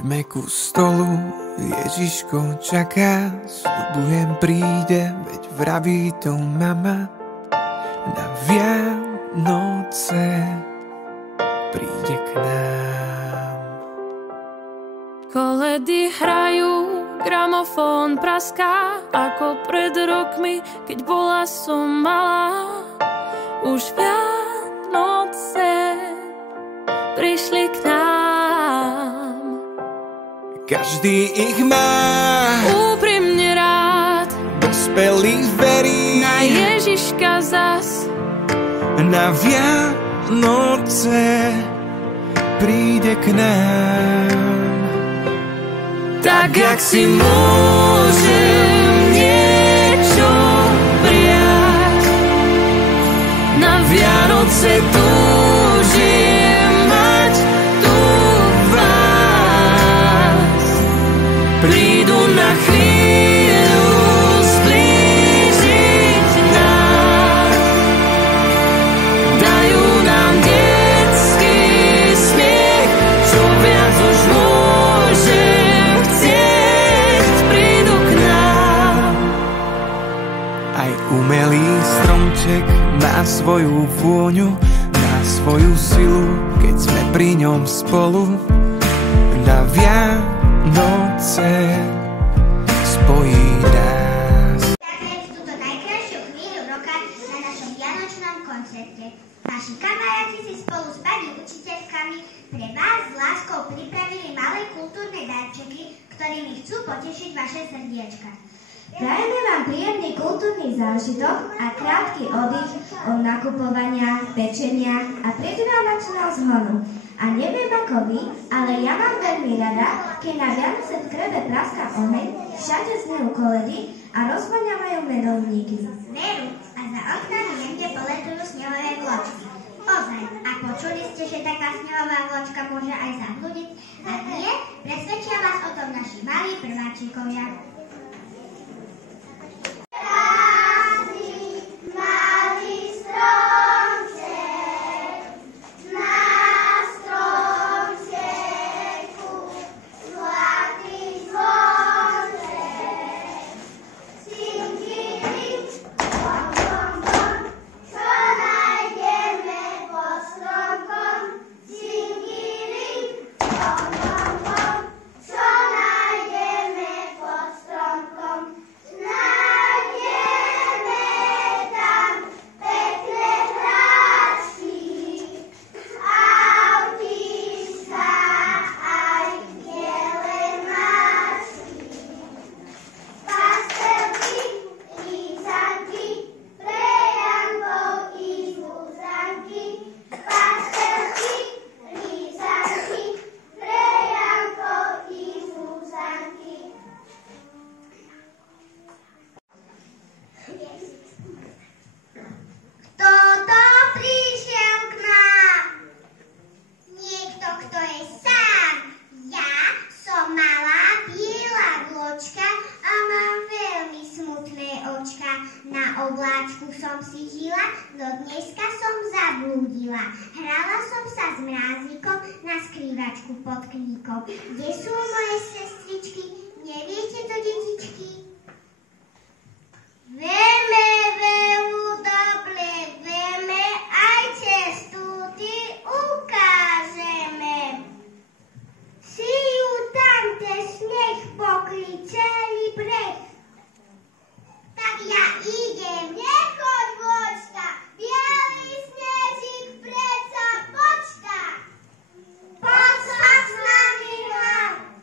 Poďme ku stolu, Ježiško čaká, sľubujem príde, veď vraví to mama. Na Vianoce príde k nám. Koledy hrajú, gramofón praská, ako pred rokmi, keď bola som malá. Už Vianoce prišli k nám. Každý ich má úprimne rád, dospelý verí na Ježiška zas. Na Vianoce príde k nám. Tak jak si môžem niečo prijať, na Vianoce túžim mať tu vás. Prídu na chvíľu zblížiť nás, dajú nám detský smiech, čo viac už môžem chcieť. Prídu k nám. Aj umelý stromček má svoju vôňu, má svoju silu, keď sme pri ňom spolu. Na Vianoce spojí nás. Vítajte v túto najkrajšiu chvíľu roka na našom vianočnom koncerte. Naši kamaráti si spolu s pani učiteľkami pre vás s láskou pripravili malé kultúrne darčeky, ktorými chcú potešiť vaše srdiečka. Prajeme vám príjemný kultúrny zážitok a krátky oddych od nakupovania, pečenia a predvánočného zhonu. A neviem ako vy, ale ja mám veľmi rada, keď na Vianoce v krebe praska oheň, všade znejú koledy a rozvoňavajú medovníky. Veru a za oknami niekde poletujú snehové vločky. Ozaj, a počuli ste, že taká snehová vločka môže aj zablúdiť? Ak nie, presvedčia vás o tom naši malí prváčikovia. Na obláčku som si žila, do dneska som zablúdila. Hrala som sa s mrázikom na skrývačku pod kríkom. Kde sú moje sestričky? Neviete to, detičky? Vieme veľmi dobre, vieme, aj cestu ty ukážeme. Sijú tam, kde sneh pokryl celý breh. Tak ja idem, nechoď vočka, bielý snežík predsa počka. Poď sa s nami hrať,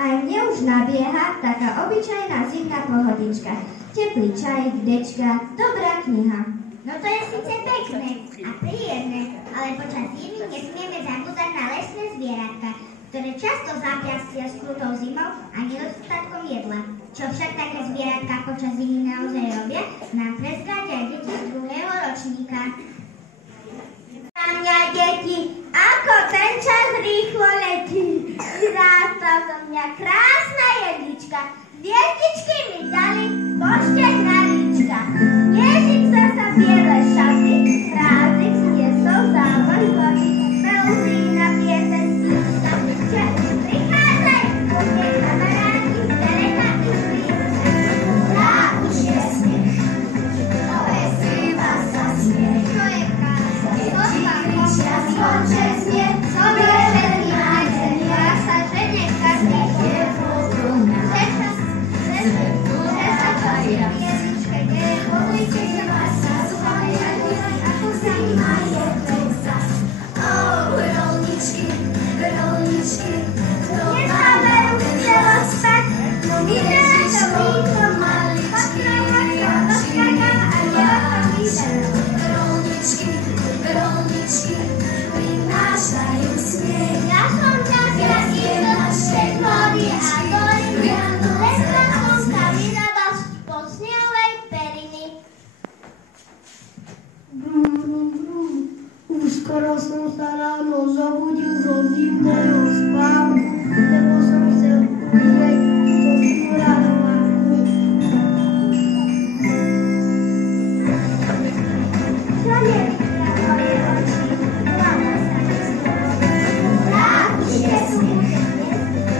Aj mne už nabieha taká obyčajná zimná pohodička. Teplý čaj, dečka, dobrá kniha. No to je síce pekné a príjemné, ale počas zimy nesmieme zabúdať na lesné zvieratka, ktoré často zápiastia s krutou zimou a nedostatkom jedla. Čo však také zvieratka počas zimy naozaj robia, nám prezrádia deti z 2. ročníka. Na mňa, deti, ako ten čas rýchlo letí. Vyrástla zo mňa krásna jedlička. Hviezdičky mi dali pošťať na líčka. Ježík zasa biele šaty, rázik zniesol zábor vody. Melody na pieseň slúčka. Prichádzaj, poďme kamaráti, z tereka i z blízka. Hurá, už je smiech, ovesíva sa smiech. To je krása, sotva kričia, zvonče znie, sobie všetky máte, ja sa žene každý je vôľu nás. Skoro som sa ráno zobudil zo zimného spánku, lebo som chcel užívať túto smradovánku. Čo nevidíte moje oči, hlava sa mi skôr. Hurá, už je smiech,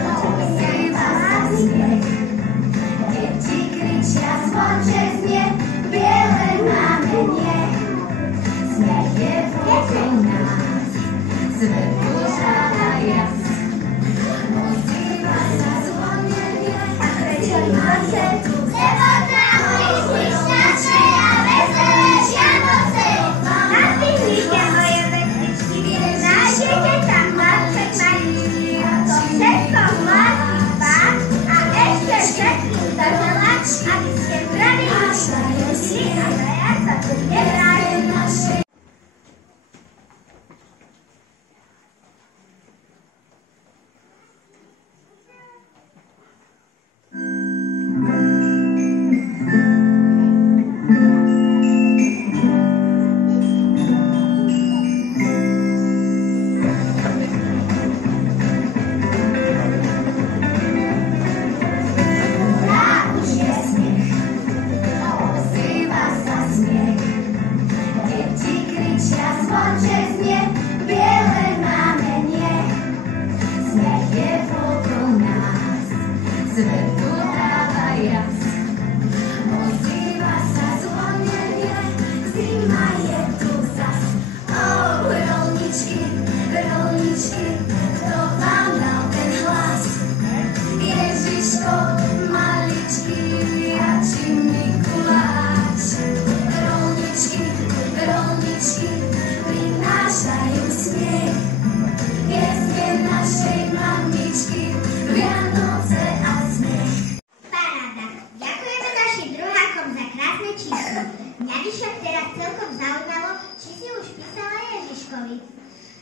ovesíva sa smiech. Deti kričia, zvonče znie, biele znamenie. Smiech je vôľou nás, svet požáda jas. Ozýva sa zvonenie a krečí noce, lebo z nám prišli šťastné a veselé Vianoce. Napíšte moje vestičky, nájdete tam marček maličky. To všetko vlastní Pán a ešte všetkým zaželať, aby ste zdraví a šťastní a zajac sa tu nehrali.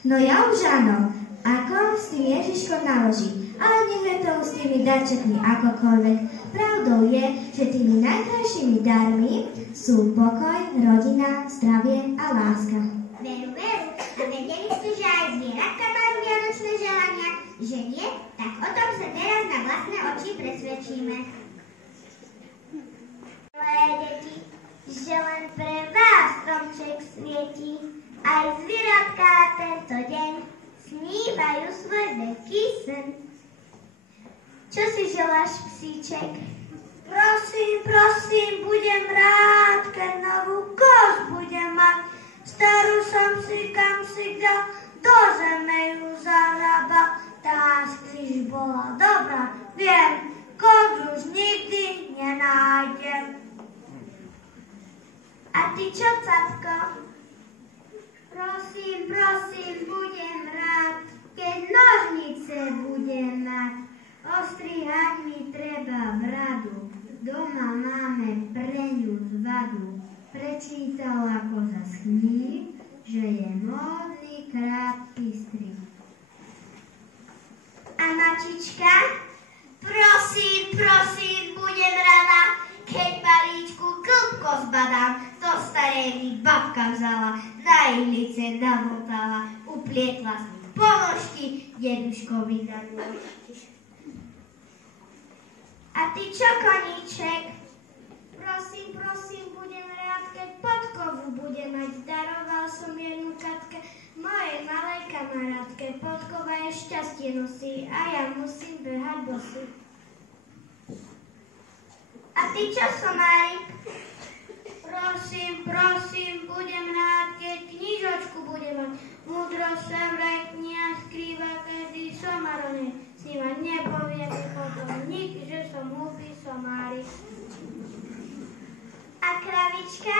No ja už áno, ako s tým Ježiškom naloží, ale nech je to s tými darčekmi akokoľvek. Pravdou je, že tými najkrajšími darmi sú pokoj, rodina, zdravie a láska. Veru, veru. A vedeli ste, že aj zvieratka majú vianočné želania? Že nie? Tak o tom sa teraz na vlastné oči presvedčíme. Milé deti, že len pre vás stromček svieti. Aj zvieratka tento deň snívajú svoj veľký sen. Čo si želáš, psíček? Prosím, prosím, budem rád, keď novú kosť budem mať. Starú som si kam si dal, do zeme ju zahrabal. Tá sklíž bola dobrá, viem, kosť už nikdy nenájdem. A ty čo, Capko? Prosím, prosím, budem rád, keď nožnice budem mať. Ostrý Doma máme pre ňu zvadu. Prečítala koza z kníh, že je módny krátky strih. A mačička? Prosím, prosím, budem rada, keď balíčku klbko zbadám. To staré mi babka vzala, na ihlice namotala, uplietla si položky, deduškovi na nôžky. A ty čo, koníček? Prosím, prosím, budem rád, keď podkovu budem mať. Daroval som jednu Katke, mojej malej kamarátke. Podkova je šťastie nosí a ja musím behať bosy. A ty čo, somárik? Prosím, prosím, budem rád, keď knižočku budem mať. Múdro sa vraj kniha skrýva, každý somarone. Snímať nepovie mi potom nik, že som hlupý somárik. A kravička?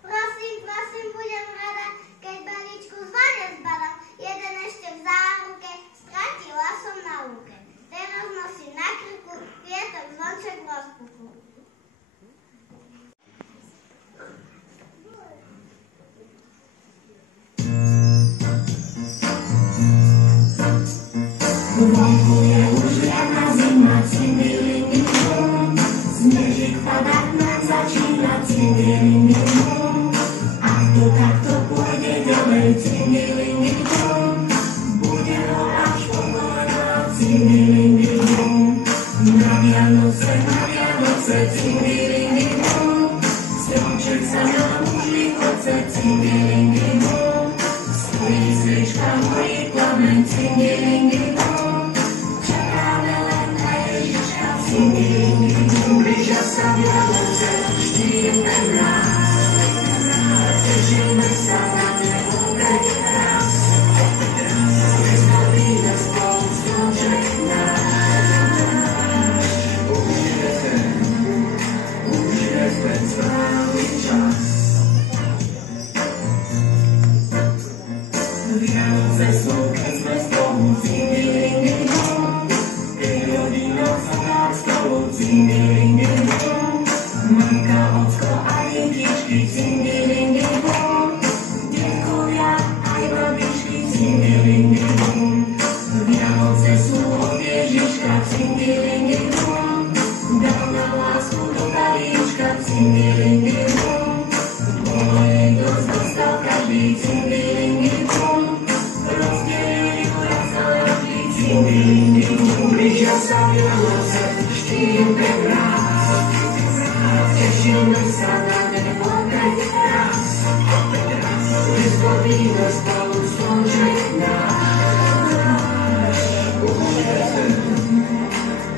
Prosím, prosím, budem rada, keď balíčku zvane zbadám. Jeden ešte v záruke, stratila som na lúke. Teraz nosím na krku, kvietok zvonček v rozpuku. Vonku je už riadna zima, cimbilingium. Snežik padá, nám začína cimbilingium. Ak to takto pôjde ďalej, cimbilingium. Bude ho až pokojná, cimbilingium. Na Vianoce, cimbilingium. Stromček sa nám už vychodce, cimbilingium. Stojí sviečka, horí plameň, cimbilingium. Blížia sa Vianoce, štívime mráz. Tešíme sa na ne opäť raz. Nezbavíme spolu stromček náš. Už je ten správny čas. Vianoce sú, keď sme spolu cimbilingingom. Keď rodina sa dá spolu cimbilingingom. Mamka, ocko a detičky cimbilingingom. Detkovia aj babičky cimbilingingom. Vianoce sú od Ježiška cimbilingingom. Dal na lásku do balíčka cimbilingingom. Bolo niekto dostal každý cimbilingingom. Rozdelili ho raz a navždy cimbilingingom. Blížia sa Vianoce, štívime mráz. Tešíme sa na ne opäť raz. Nezbavíme spolu stromček náš.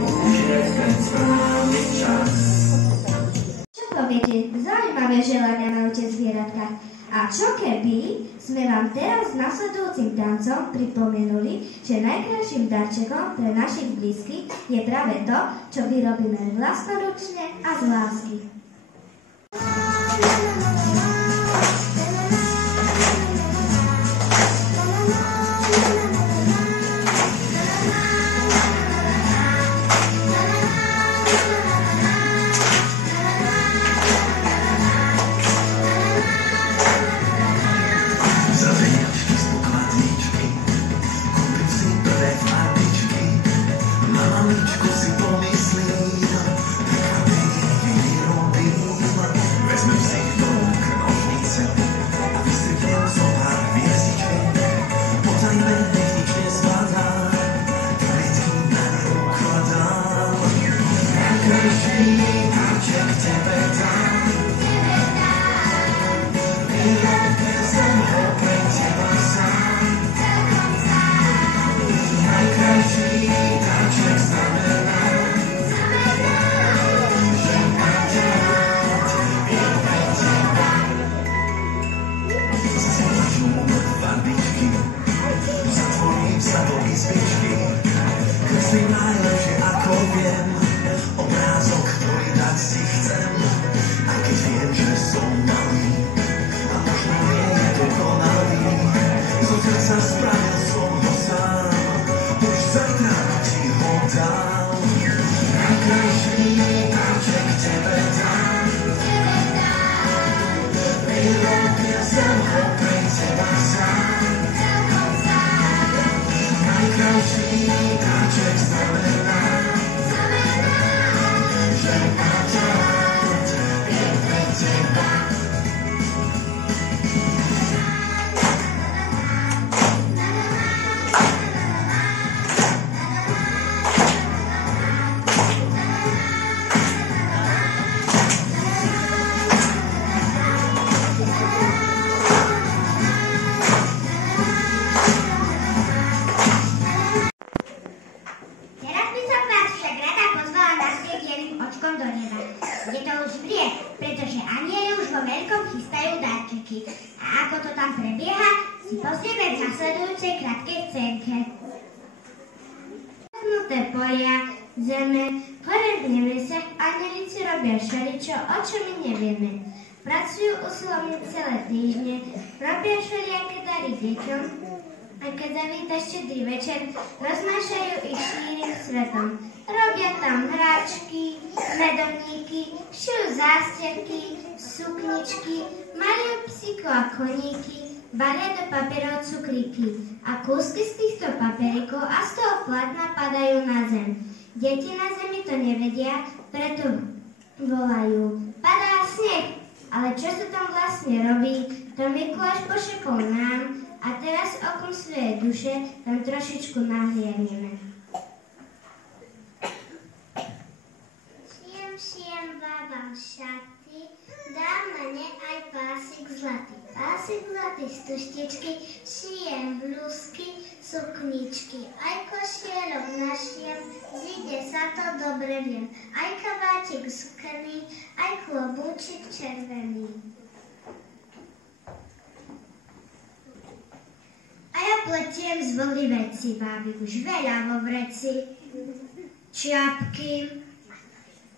Už je ten správny čas. Čo poviete? Zaujímavé želania majúte zvieratka. A čo keby sme vám teraz s nasledujúcim tancom pripomenuli, že najkrajším darčekom pre našich blízkych je práve to, čo vyrobíme vlastnoručne a z lásky. Zajtra ti ho dám. Najkrajší darček celkom pre teba sám. Najkrajší dáček znamená, že mám ťa rád, je pre teba. A ako to tam prebieha, si pozrieme v nasledujúcej krátkej scénke. Znuté polia, zeme, hore v nebe sa anjelici robia všeličo, o čo my nevieme. Pracujú usilovne celé týždne, robia všelijaké dary deťom, a keď zavíta štedrý večer, roznášajú ich šírim svetom. Robia tam hráčky, medovníky, šijú zástierky, sukničky, majú psíko a koníky, balia do papierov cukríky a kúsky z týchto papierikov a z toho plátna padajú na zem. Deti na zemi to nevedia, preto volajú: padá sneh! Ale čo sa tam vlastne robí, to Mikuláš pošepol nám a teraz okom svojej duše tam trošičku nahliadneme. Šijem babám šaty, dám na ne aj pásik zlatý. Pásik zlatý z tuštičky, šijem blúzky, sukničky. Aj košierok našijem, zíde sa to dobre viem. Aj kabátik skrný, aj klobúčik červený. A ja pletiem z vody veci, bábik, už veľa vo vreci. Čiapky,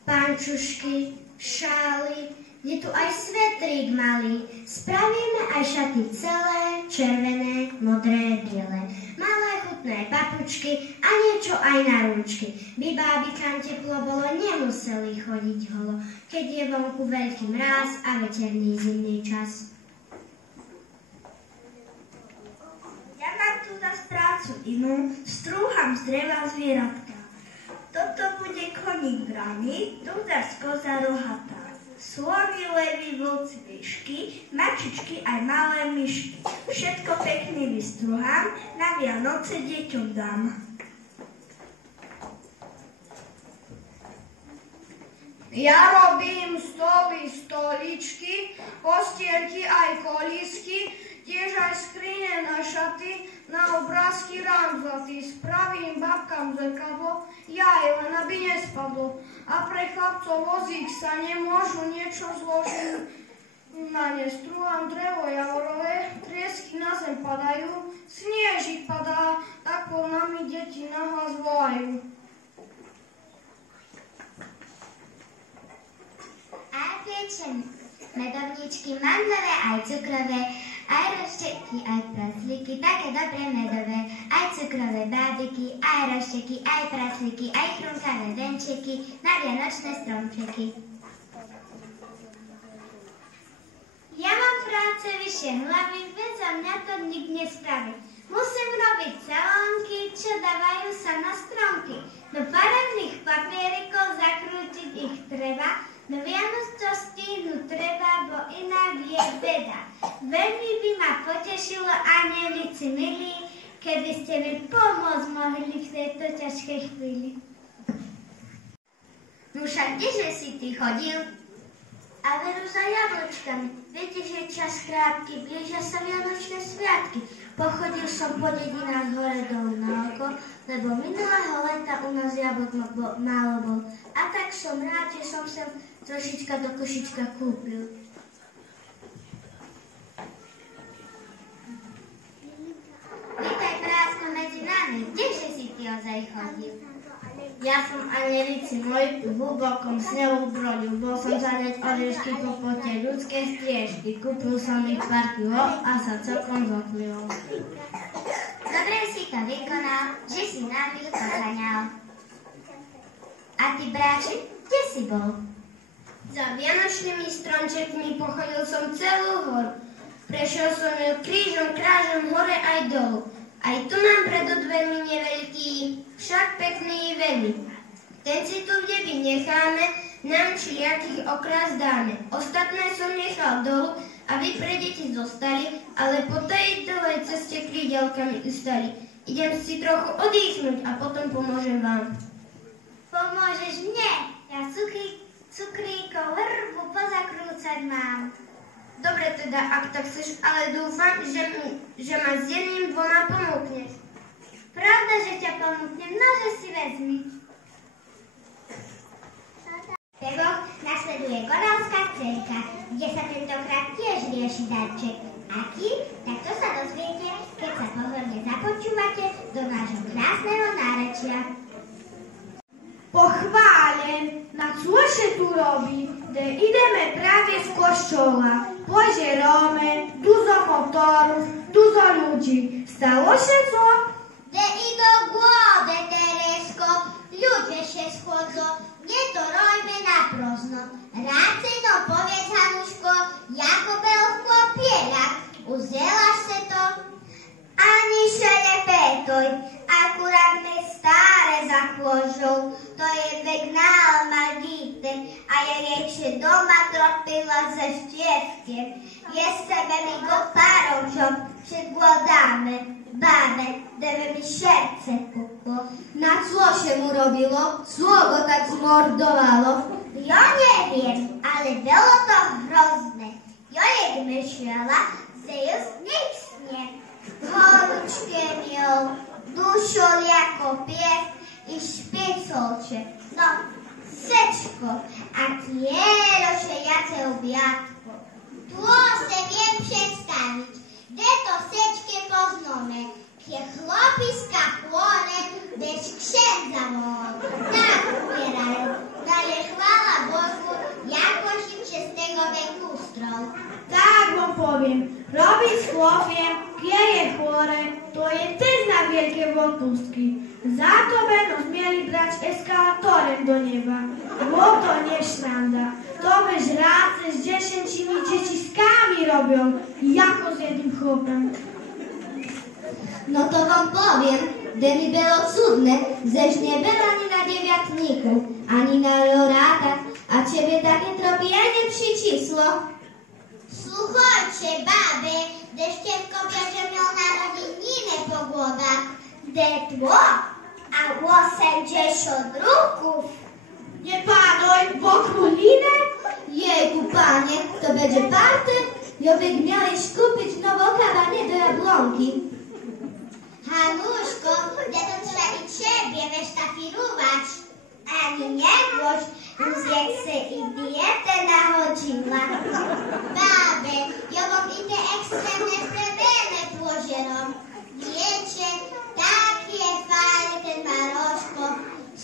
pančušky, šály, je tu aj svetrík malý. Spravíme aj šaty celé, červené, modré, biele. Malé chutné papučky a niečo aj na rúčky. By bábikám teplo bolo, nemuseli chodiť holo, keď je vonku veľký mráz a veterný zimný čas. Ja mám tu zas prácu inú, strúham z dreva zvieratka. Toto bude koník brany, tu zas koza rohatá. Slony, levy, vlci, myšky, mačičky aj malé myšky. Všetko pekne vystruhám, na Vianoce deťom dám. Ja robím stoly, stoličky, postielky aj kolísky, tiež aj skrine na šaty, na obrázky rám zlatý. Spravím babkám zrkadlo, ja len aby nespadlo. A pre chlapcov vozík sa nemôžu, niečo zložiť na ne. Strúham drevo javorové, triesky na zem padajú, sniežik padá, tak pod nami deti nahlas volajú. A piečem medovničky, mandlové aj cukrové, aj rošteky, aj praslíky, také dobré medové, aj cukrové bábiky, aj rošteky, aj praslíky, aj chrumkavé venčeky, na vianočné stromčeky. Ja mám práce vyššie hlavy, veď za mňa to nik nespraví. Musím robiť salónky, čo dávajú sa na stromky. Do farebných papierikov zakrútiť ich treba, do Vianoc to stihnúť treba, bo inak je beda. Veľmi by ma potešilo, anjelici milí, keby ste mi pomôcť mohli v tejto ťažkej chvíli. Nuša, kdeže si ty chodil? A veru za jablčkami. Viete, že je čas chrápky, blížia sa vianočné sviatky. Pochodil som po dedinách hore dolu na oko, lebo minulého leta u nás jablok málo bol. A tak som rád, že som sem trošička do košička kúpil. Vítaj, Prásko, medzi nami. Kdeže si ty ozaj chodil? Ja som anjelici môj v hlbokom snehu brodil. Bol som zaňať oriešky po pote, ľudské striežky. Kúpil som ich pár kilo a sa celkom zotlil. Dobre si to vykonal, že si nám ich poháňal. A ty, bráček, kde si bol? Za vianočnými stromčekmi pochodil som celú horu. Prešiel som ju krížom, krážom, hore aj dolu. Aj tu mám pred dvermi neveľký, však pekný veľmi. Ten si tu v nebi necháme, nám všelijakých okrás dáme. Ostatné som nechal dolu a vy pre deti zostali, ale po tej dlhej ceste krídelkami ustali. Idem si trochu odýchnuť a potom pomôžem vám. Pomôžeš mne? Ja cukríkov hrbu pozakrúcať mám. Dobre teda, ak tak chceš, ale dúfam, že ma s jedným dvoma ponúkneš. Pravda, že ťa ponúknem, nože si vezmi. V Pegoch nasleduje Konalská cerka, kde sa tentokrát tiež rieši darček. Aký? Tak to sa dozviete, keď sa pozorne započúvate do nášho krásneho nárečia. Pochválen, na cože tu robí, gdy ideme prawie z kościoła. Pozieramy, dużo motorów, dużo ludzi. Stało się co? Gdy idą głody, Teresko, ludzie się schodzą, nie to robimy na próżno. Raczej no powiedz, Hanuszko, jako był w chłopielach, uzęłaś se to? Ani się nie pytuj, akurat my stare zachłożą, to je wygnała Margity, a ja jej się doma tropiła ze ścieżkiem. Jeszcze by mi go parą ciąg przygłodamy, babę, gdyby mi serce pukło. Na co się mu robiło? Co go tak zmordowało? Ja nie wiem, ale było to grozne. Ja jak myślała, że już nie istnieje. Choruczkę miał, duszą jako pies i śpiecące. No, seczko, a kielo się jace obiadko. Tło se wiem przedstawić, gdzie to seczkę poznamy. Kie chłopiska płone, bez księdza mogą. Tak umierają, ale chwała Bogu, jakoś im się z tego wykustrą. Tak wam powiem, robić z chłopiem, kieje chore, to je też na wielkie wątustki. Za to będą mieli brać eskalatorem do nieba. Bo to nie szranda. To by żracy z 10 dzieciskami robią, jako z jednym chłopem. No to wam powiem, gdy mi było cudne, ześ nie było ani na dziewiatniku, ani na loratach, a ciebie takie tropienie przycisło. Słuchajcie, baby, deszczewko bierze miał narodzininy po głodach. Detło, a 80 ruków. Nie panuj, bo królinę? Jejku, panie, to będzie party? Jobyk miałeś kupić nową kawanie do Jabłonki. Hanuszko, gdzie to trzeba i ciebie wysztafirować. Ani nie głoś, już jak se i dietę nachodziła. Baby, ja wam i te ekstremne problemy pożerom. Wiecie, takie fajne ten Maroszko.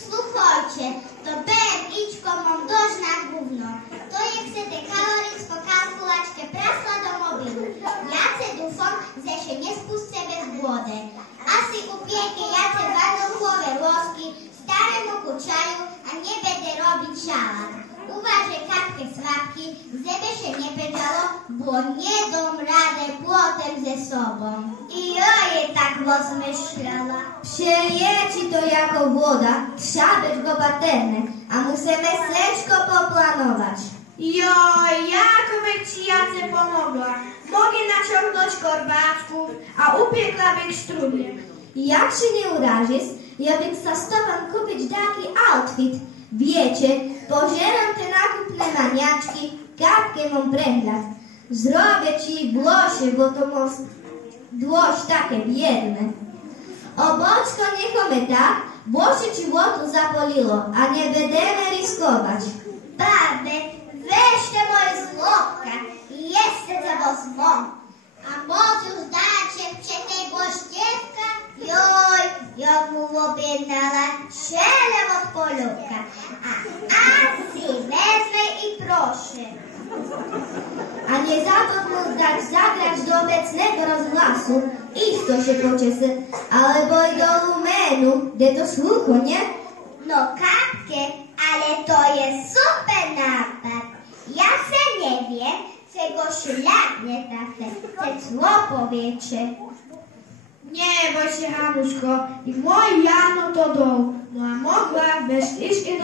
Słuchajcie, to ben ićko mam dość na gówno. To jak se te kaloryjsko kalkulaczkę prasła do mobilu. Ja se dufam, że się nie spuszczę bez głody. A si upiekę jace warunkowe łoski staremu kuczaju, a nie będę robić szałat. Uważaj kapkę słabki, żeby się nie pędzało, bo nie dam radę płotem ze sobą. I ja je tak rozmyślała. Przyjeci to jako woda, trzeba być go paterne, a musimy sreczko poplanować. Joj, jako by ci jace pomogła. Mogę naciągnąć korbaczków, a upiekła bych strudnie. Jak się nie urazisz, ja bym za stopem kupić taki outfit. Wiecie, pożeram te nakupne maniaczki, kapkę mam pręglać. Zrobię ci włosie, bo to most włoś takie biedne. Oboczko niechome tak, włosie ci łotu zapoliło, a nie będziemy ryskować. Baby, weźcie moje złopka i jeszcze za was mam. A może już dacie przy tej gościewka? Joj, jak mu obiednala, cielem od polubka. A si wezmę i proszę. A nie za to mu dać zagrać do obecnego rozgłasu. Isto się pociesy, albo i do Lumenu, gdzie to słuchu, nie? No kapkę, ale to jest super napad. Ja se nie wiem, Goście ladnie takie, te słowo wiecie. Nie boj się, Hanuszko, i mój Jano to dał. No a mogła bez iść i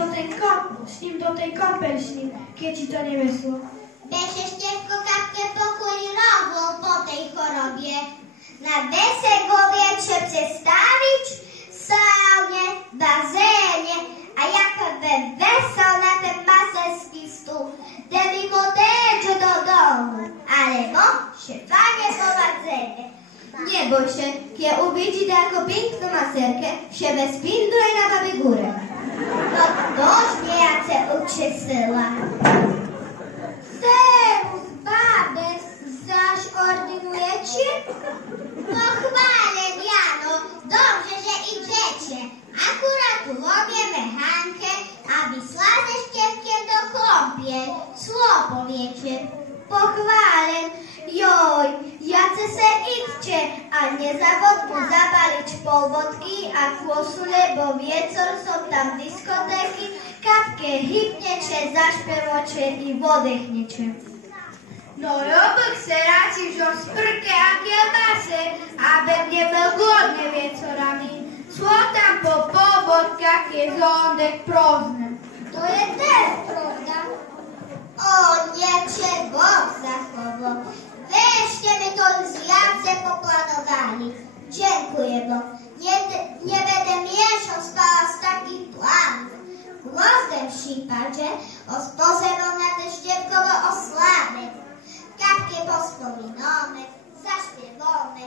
z nim do tej kąpel z nim, kiedy ci to nie wysło. Będzie ścieżko kapkę pokój robią po tej chorobie. Na wesołego wiecie przestawić saunie, bazenie, a jak wesoł na ten maselski stół, gdy mimo teczy do domu, ale bo się fajnie prowadzenie. Nie boj się, kiedy uwiedzi taką piękną maserkę, się bezpinduje na babie górę. No dość mnie jace uczysyła. Serus, babę, zaś ordynujecie? Pochwalę, Jano, dobrze, że idziecie. Akurat robię mechankę, aby szła ze ścieżkiem do kąpiel. Słowo wiecie. Pochwalę, joj, jace se idźcie, a nie zawodku zapalić powodki, a kłosule, bo wieczór są tam dyskoteki, kapkę hipniecie, zaśpiewacie i wodechniecie. No robek se raci wziął sprkę a kiełbasy, aby nie był głodny wieczorami. Szło tam po powodkach i żołądek próżny. To jest też prawda. O, nie cię Bóg zachował. Weźcie my to zjadce poplanowali. Dziękuję, bo nie będę mieszał spała z takich planów. Głosem sipacie, osposobą na te ściepkowe osławy. Kapkie pospominone, zaśpiewone.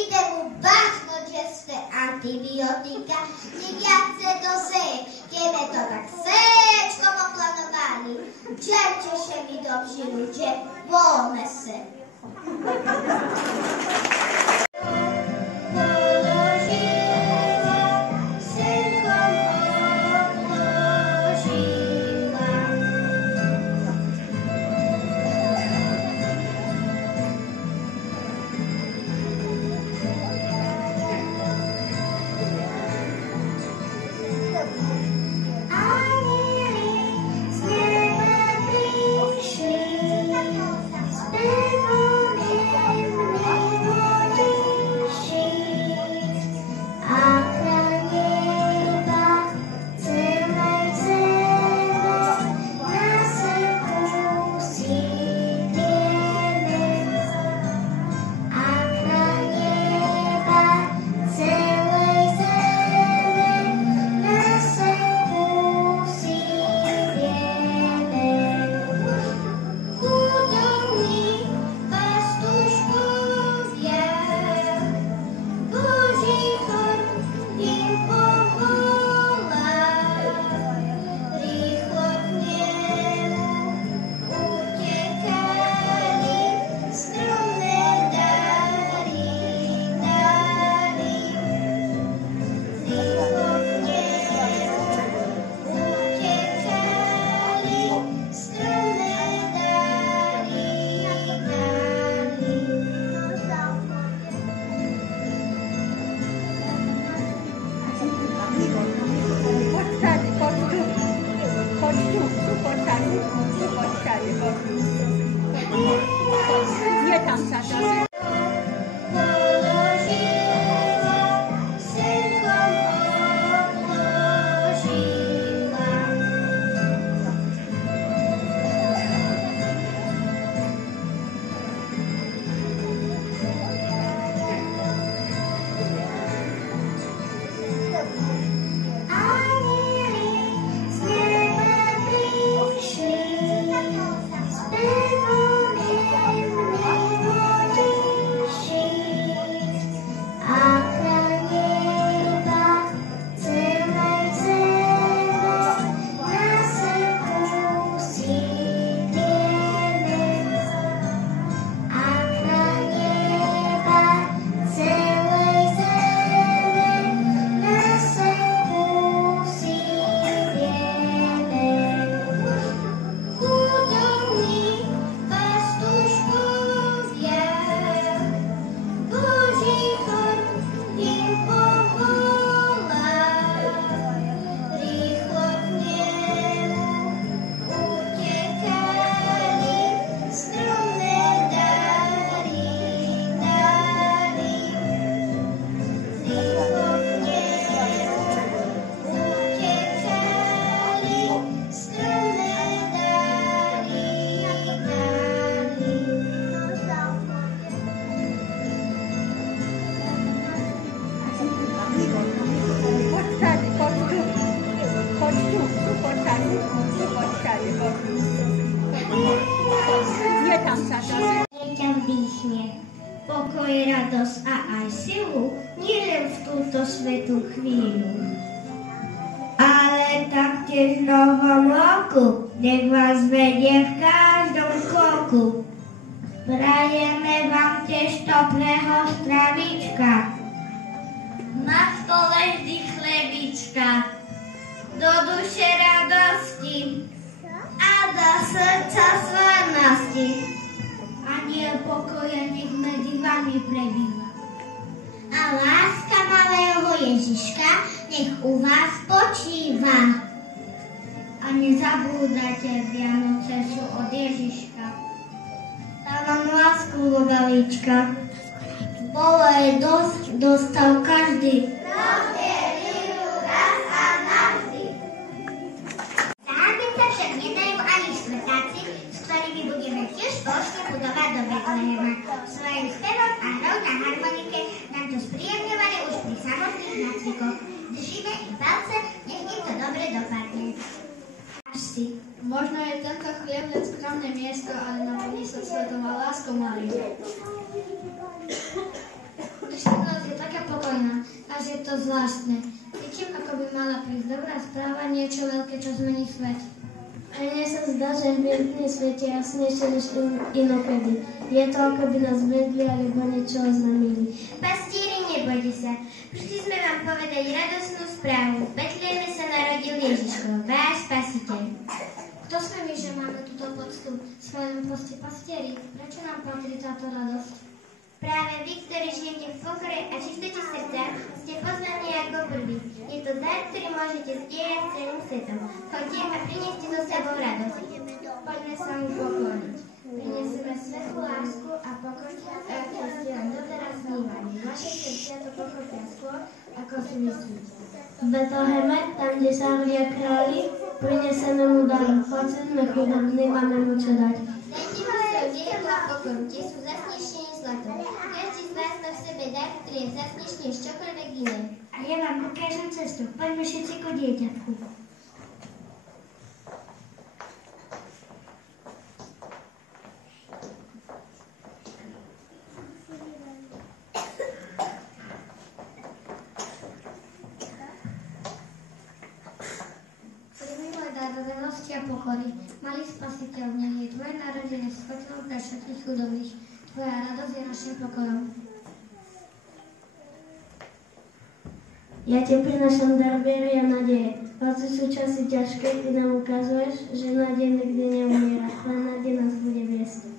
Idę mu bachnąć jeszcze antybiotyka. Niech ja chcę dosyć, kiedy to tak seczko poplanowali. Dzielcie się mi dobrzy ludzie, wolne se. pokoj, radosť a aj silu, nielen v túto svätú chvíľu. Ale taktiež v novom roku, nech vás vedie v každom kroku. Prajeme vám tiež toplého stravička, na stole vždy chlebička, do duše radosti a do srdca svornosti. Aniel pokoja nech medzi vami prebýva. A láska malého Ježiška nech u vás počíva. A nezabúdajte, Vianoce sú od Ježiška. Dávam lásku, Bogavíčka. Bolo je dosť, dostal každý. Zahábnice však nedajú ani štvrtáci, s ktorými budeme tiež spoločne budovať do Betlehema. Svojim spevom a hrou na harmonike nám to spríjemňovali už pri samotných nácvikoch. Držíme im palce, nech im to dobre dopadne. Možno je tento chlieb len skromné miesto, ale naplní sa svetom a láskou Máriu. Dnešná noc je taká pokojná, až je to zvláštne. Cítim, ako by mala prísť dobrá správa, niečo veľké, čo zmení svet. A mne sa zdá, že hviezdne svietia jasnejšie než inokedy. Je to, ako by nás vedli, alebo niečo oznámili. Pastieri, nebojte sa. Prišli sme vám povedať radosnú správu. V Betleheme sa narodil Ježiško, váš spasiteľ. Kto sme my, že máme túto poctu? Sme len proste pastieri. Prečo nám patrí táto radosť? Práve vy, ktorí žijete v pokore a čistote srdca, ste poznaní ako prvý. Je to dar, ktorý môžete zdieľať s celým svetom. Choďte a prineste so sebou radosť. Poďme sa mu pokloniť. Prinesieme svetlú lásku a pokoj, aký ste len doteraz vnímali. Vaše srdcia to pochopia skôr, ako si myslíte. V Betleheme, tam, kde sa horia králi, prineseme mu dar. Poďme sme chudobní, máme mu čo dať. Dajte mu svoj diel a pokoru, tie sú vzácnejšie než zlato. Každý z vás má v sebe dar, ktorý je vzácnejší než čokoľvek iné. A ja vám ukážem cestu. Poďme všetci ku dieťatku. Pokory. Malý spasiteľ, nech je tvoje narodenie svetlom pre všetkých chudobných. Tvoja radosť je našim pokojom. Ja ti prinášam dar viery a nádeje. Hoci sú časy ťažké, ty nám ukazuješ, že nádej nikdy neumiera. Len nádej nás bude viesť.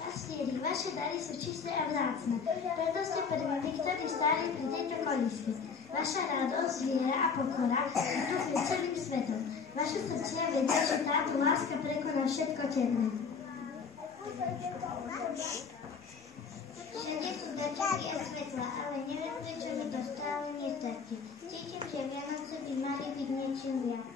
Pastieri, vaše dary sú čisté a vzácne. Preto ste prvými, ktorí stáli pri tejto kolíske. Vaša radosť, viera a pokora budú celým svetom. Vaše srdcia vedia, že táto láska prekoná všetko temné. Všade sú dačky a svetla, ale neviem, prečo mi to stále nestačí. Cítim, že Vianoce by mali byť niečím viac.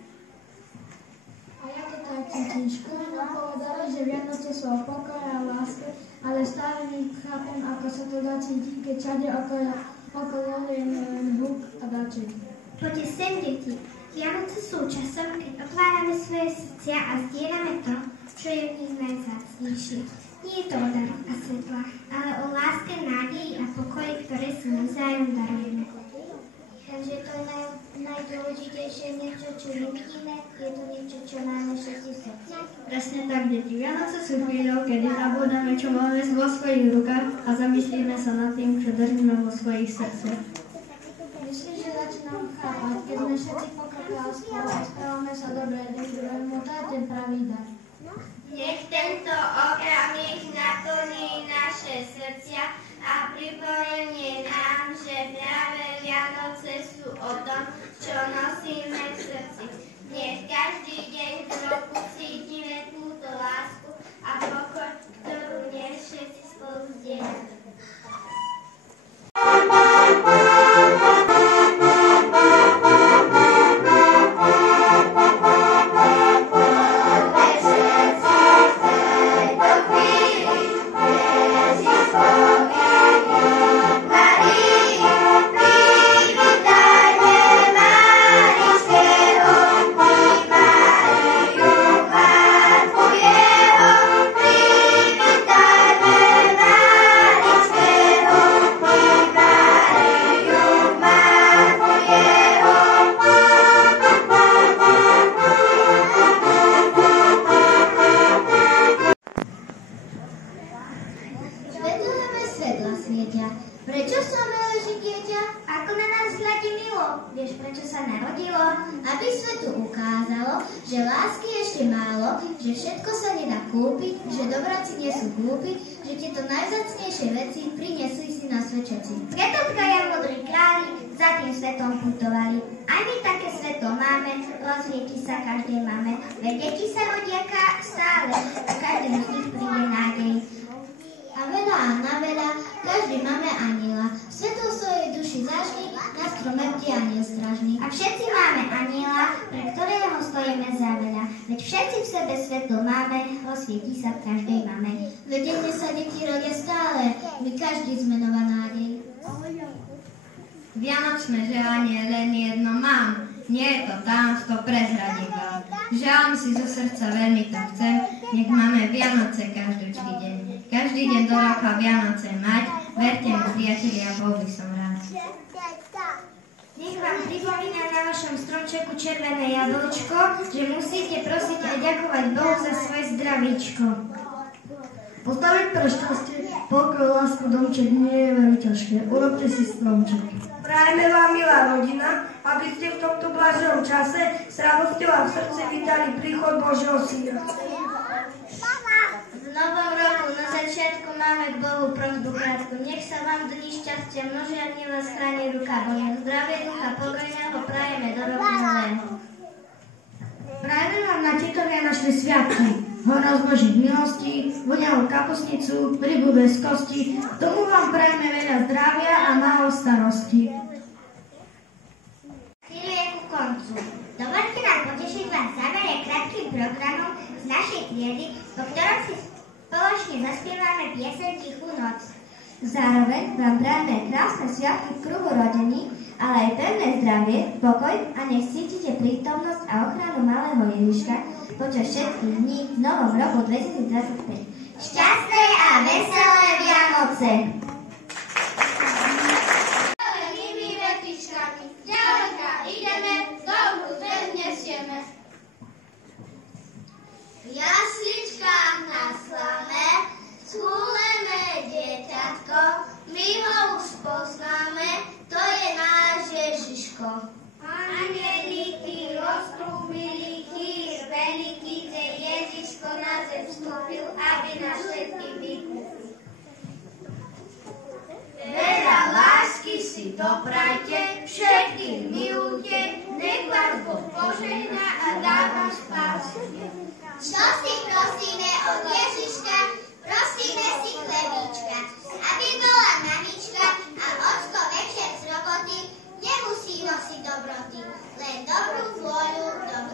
A ja to tak cítim. Škola nám povedala, že Vianoce sú o pokoji a láske, ale stále nechápem, ako sa to dá cítiť, keď všade okolo je len hluk a dáček. Poďte sem, deti. Vianoce sú časom, keď otvárame svoje srdcia a zdieľame to, čo je v nich najvzácnejšie. Nie je to o daroch a svetlách, ale o láske, nádeji a pokoji, ktoré si navzájom darujeme. Takže to je najdôležitejšie niečo, čo nevidíme, je to niečo, čo máme všetci v srdci. Presne tak, deti. Vianoce sú chvíľou, kedy zabúdame, čo máme vo svojich rukách a zamyslíme sa nad tým, čo držíme vo svojich srdciach. Myslím, že začínam chápať, keď sme všetci pokope a spolu a správame sa dobre jeden druhému, to je ten pravý dar. Nech tento okamih naplní naše srdcia a pripomenie nám, že práve Vianoce sú o tom, čo nosíme v srdci. Nech každý deň v roku cítime túto lásku a pokoj, ktorú dnes všetci spolu zdieľame. že lásky je ešte málo, že všetko sa nedá kúpiť, že dobráci nie sú glúpi, že tieto najvzácnejšie veci priniesli si na svet všetci. Preto traja modrí králi za tým svetom putovali. Aj my také svetlo máme, rozrieky sa každej máme. Veď deti sa rodia stále, a každému z nich príde nádej. A veľa a na veľa, každý máme aniela. Svetlo svojej duši zažni, na strome bdie aniel strážny. A všetci máme aniela, pre ktorého stojíme za veľa. Veď všetci v sebe svetlo máme, rozsvietí sa v každej mame. Veď denne sa deti rodia stále, my každý sme nová nádej. Vianočné želanie len jedno mám, nie je to tajomstvo, prezradím vám. Želám si zo srdca, veľmi to chcem, nech máme Vianoce každúčky deň. Každý deň do roka Vianoce mať, verte mi priatelia, bol by som rád. Nech vám pripomína na vašom stromčeku červené jablčko, že musíte prosiť a ďakovať Bohu za svoje zdravíčko. Postaviť pre šťastie, pokoj, lásku, domček nie je veľmi ťažké. Urobte si stromček. Prajeme vám, milá rodina, aby ste v tomto blaženom čase s radosťou a v srdci vítali príchod Božieho Syna. V novom roku na začiatku máme k Bohu prosbu krátku. Nech sa vám dni šťastia množia, dni vás chráni ruka Božia. Zdravie ducha pokojného prajeme do roku nového. Prajeme vám na tieto vianočné sviatky. Hojnosť Božích milostí, voňavú kapusnicu, rybu bez kosti. K tomu vám prajeme veľa zdravia a málo starosti. Chvíľu je ku koncu. Dovoľte nám potešiť vás v závere krátkym programom z našej triedy, po ktorom si spoločne zaspievame pieseň Tichú noc. Zároveň vám prajeme krásne sviatky v kruhu rodení, ale aj pevné zdravie, pokoj a nech cítite prítomnosť a ochranu malého Ježiška počas všetkých dní v novom roku 2025. Šťastné a veselé Vianoce! Zelenými vetičkami, ďaleka ideme, dobrú zväz nesieme. V jasličkách na slame schúleme dieťatko, my ho už poznáme, to je náš Ježiško. Anielíky roztrúbili veľký, že Ježiško na zem vstúpil, aby nás všetky vykúpil. Veľa lásky si doprajte, všetkých milujte, nech vás Boh požehná a dá vám spásu. Čo si prosíme od Ježiška, prosíme si chlebíčka, aby bola mamička a ocko večer z roboty nemusí nosiť dobroty, len dobrú vôľu, dobrú